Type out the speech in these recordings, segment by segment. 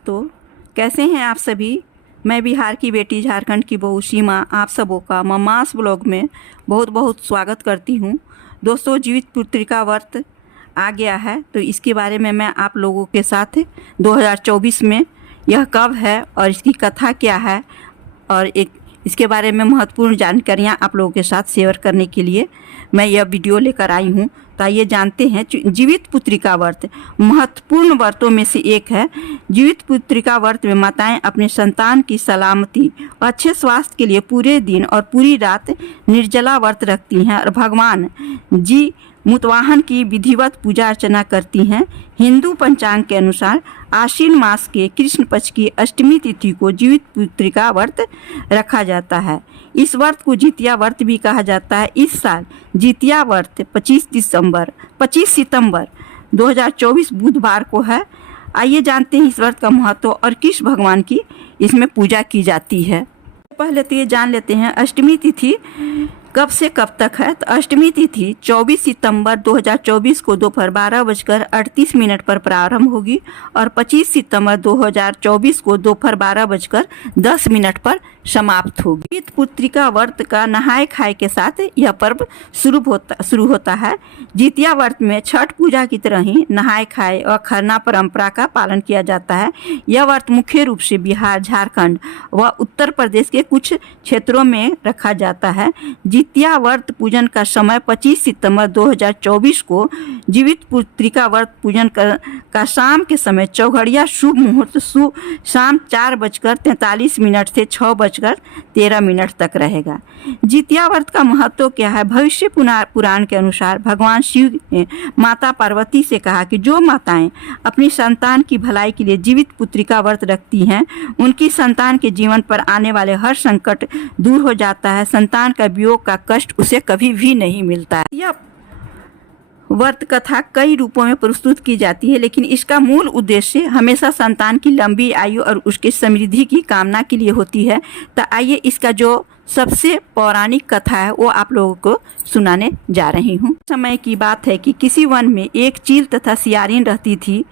दोस्तों, कैसे हैं आप सभी। मैं बिहार की बेटी झारखंड की बहू सीमा आप सबों का मम्मास ब्लॉग में बहुत बहुत स्वागत करती हूं। दोस्तों, जीवित पुत्रिका व्रत आ गया है, तो इसके बारे में मैं आप लोगों के साथ 2024 में यह कब है और इसकी कथा क्या है और इसके बारे में महत्वपूर्ण जानकारियाँ आप लोगों के साथ शेयर करने के लिए मैं यह वीडियो लेकर आई हूँ। तो आइए जानते हैं। जीवित पुत्रिका व्रत महत्वपूर्ण व्रतों में से एक है। जीवित पुत्रिका व्रत में माताएं अपने संतान की सलामती और अच्छे स्वास्थ्य के लिए पूरे दिन और पूरी रात निर्जला व्रत रखती हैं और भगवान जी मुतवाहन की विधिवत पूजा अर्चना करती हैं। हिंदू पंचांग के अनुसार आश्विन मास के कृष्ण पक्ष की अष्टमी तिथि को जीवित पुत्रिका व्रत रखा जाता है। इस व्रत को जितिया व्रत भी कहा जाता है। इस साल जितिया व्रत 25 सितंबर 2024 बुधवार को है। आइए जानते हैं इस व्रत का महत्व और किस भगवान की इसमें पूजा की जाती है। पहले तो ये जान लेते हैं अष्टमी तिथि कब से कब तक है। तो अष्टमी तिथि 24 सितंबर 2024 को दोपहर 12:38 पर प्रारंभ होगी और 25 सितंबर 2024 को दोपहर 12:10 पर समाप्त होगी। जीवित पुत्रिका व्रत का नहाय खाए के साथ यह पर्व शुरू होता है। जितिया व्रत में छठ पूजा की तरह ही नहाय खाए और खरना परंपरा का पालन किया जाता है। यह व्रत मुख्य रूप से बिहार, झारखंड व उत्तर प्रदेश के कुछ क्षेत्रों में रखा जाता है। जितिया व्रत पूजन का समय 25 सितंबर 2024 को जीवित पुत्रिका व्रत पूजन का शाम के समय चौघड़िया शुभ मुहूर्त शाम 4:43 से 6:13 तक रहेगा। जितिया व्रत का महत्व क्या है। भविष्य पुराण के अनुसार भगवान शिव ने माता पार्वती से कहा कि जो माताएं अपनी संतान की भलाई के लिए जीवित पुत्रिका व्रत रखती हैं, उनकी संतान के जीवन पर आने वाले हर संकट दूर हो जाता है। संतान का वियोग का कष्ट उसे कभी भी नहीं मिलता है। यह व्रत कथा कई रूपों में प्रस्तुत की जाती है, लेकिन इसका मूल उद्देश्य हमेशा संतान की लंबी आयु और उसके समृद्धि की कामना के लिए होती है। तो आइए इसका जो सबसे पौराणिक कथा है वो आप लोगों को सुनाने जा रही हूँ। समय की बात है कि किसी वन में एक चील तथा सियारिन रहती थी।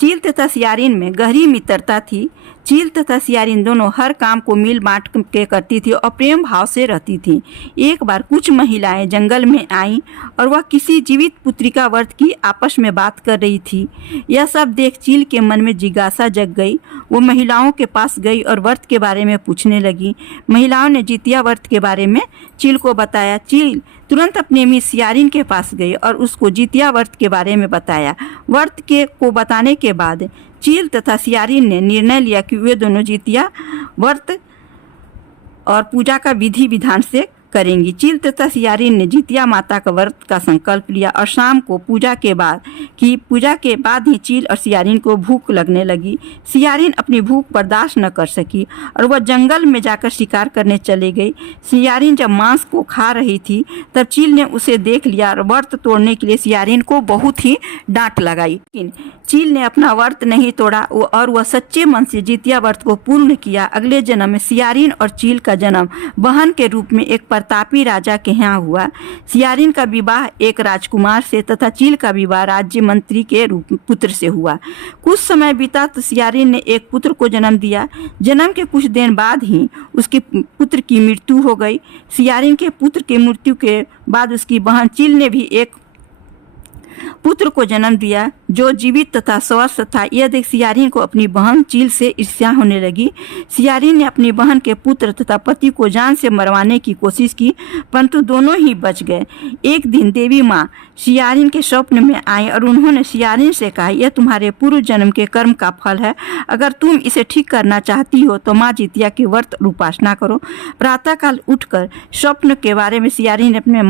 चील तथा सियारिन में गहरी मित्रता थी। चील तथा सियारिन दोनों हर काम को मिल बांट के करती थी और प्रेम भाव से रहती थी। एक बार कुछ महिलाएं जंगल में आईं और वह किसी जीवित पुत्रिका व्रत की आपस में बात कर रही थी। यह सब देख चील के मन में जिज्ञासा जग गई। वो महिलाओं के पास गई और व्रत के बारे में पूछने लगी। महिलाओं ने जितिया व्रत के बारे में चील को बताया। चील तुरंत अपने मित्र सियारिन के पास गई और उसको जितिया व्रत के बारे में बताया। व्रत को बताने के बाद चील तथा सियारिन ने निर्णय लिया कि वे दोनों जितिया व्रत और पूजा का विधि विधान से करेंगी। चील तथा सियारिन ने जितिया माता का व्रत का संकल्प लिया और शाम को पूजा के बाद ही चील और सियारिन को भूख लगने लगी। सियारिन अपनी भूख बर्दाश्त न कर सकी और वह जंगल में जाकर शिकार करने चले गई। सियारिन जब मांस को खा रही थी तब चील ने उसे देख लिया और व्रत तोड़ने के लिए सियारिन को बहुत ही डांट लगाई। लेकिन चील ने अपना व्रत नहीं तोड़ा और वह सच्चे मन से जितिया व्रत को पूर्ण किया। अगले जन्म में सियारिन और चील का जन्म बहन के रूप में एक प्रतापी राजा के यहाँ हुआ। सियारिन का विवाह एक राजकुमार से तथा चील का विवाह राज्य मंत्री के पुत्र से हुआ। कुछ समय बीता तो सियारिन ने एक पुत्र को जन्म दिया। जन्म के कुछ दिन बाद ही उसके पुत्र की मृत्यु हो गई। सियारिन के पुत्र की मृत्यु के बाद उसकी बहन चील ने भी एक पुत्र को जन्म दिया जो जीवित तथा स्वस्थ था। यह देख सियारिन को अपनी बहन चील से ईर्ष्या होने लगी। सियारिन ने अपनी बहन के पुत्र तथा पति को जान से मरवाने की कोशिश की, परंतु दोनों ही बच गए। एक दिन देवी माँ सियारिन के स्वप्न में आई और उन्होंने सियारिन से कहा, यह तुम्हारे पूर्व जन्म के कर्म का फल है। अगर तुम इसे ठीक करना चाहती हो तो माँ जितिया की व्रत और उपासना करो। प्रातःकाल उठकर स्वप्न के बारे में सियारिन ने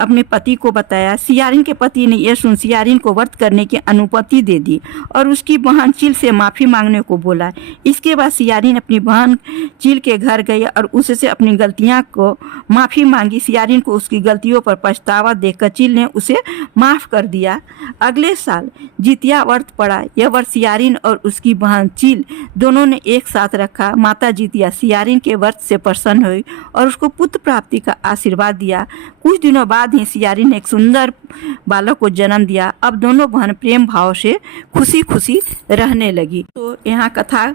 अपने पति को बताया। सियारिन के पति ने यह सुन सियारिन को व्रत करने की अनुमति दे दी और उसकी बहन चील से माफ़ी मांगने को बोला। इसके बाद सियारिन अपनी बहन चील के घर गई और उससे अपनी गलतियां को माफ़ी मांगी। सियारिन को उसकी गलतियों पर पछतावा देखकर चील ने उसे माफ़ कर दिया। अगले साल जितिया व्रत पड़ा। यह व्रत सियारिन और उसकी बहन चील दोनों ने एक साथ रखा। माता जितिया सियारिन के व्रत से प्रसन्न हुई और उसको पुत्र प्राप्ति का आशीर्वाद दिया। कुछ दिनों बाद ही सियारिन ने एक सुंदर बालक को जन्म दिया। अब दोनों बहन प्रेम प्रेम भाव से खुशी खुशी रहने लगी। तो यहाँ कथा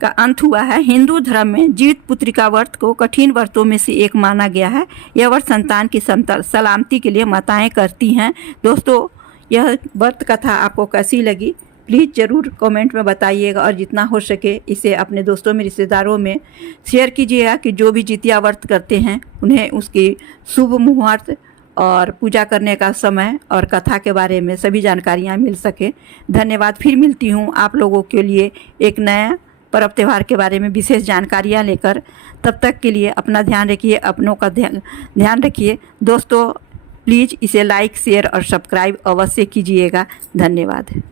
का अंत हुआ है। हिंदू धर्म में जीवित पुत्रिका व्रत को कठिन व्रतों में से एक माना गया है। यह व्रत संतान की सलामती के लिए माताएं करती हैं। दोस्तों, यह व्रत कथा आपको कैसी लगी प्लीज़ ज़रूर कमेंट में बताइएगा, और जितना हो सके इसे अपने दोस्तों में, रिश्तेदारों में शेयर कीजिएगा कि जो भी जितिया व्रत करते हैं उन्हें उसकी शुभ मुहूर्त और पूजा करने का समय और कथा के बारे में सभी जानकारियाँ मिल सके। धन्यवाद। फिर मिलती हूँ आप लोगों के लिए एक नया पर्व त्यौहार के बारे में विशेष जानकारियाँ लेकर। तब तक के लिए अपना ध्यान रखिए, अपनों का ध्यान रखिए। दोस्तों, प्लीज़ इसे लाइक, शेयर और सब्सक्राइब अवश्य कीजिएगा। धन्यवाद।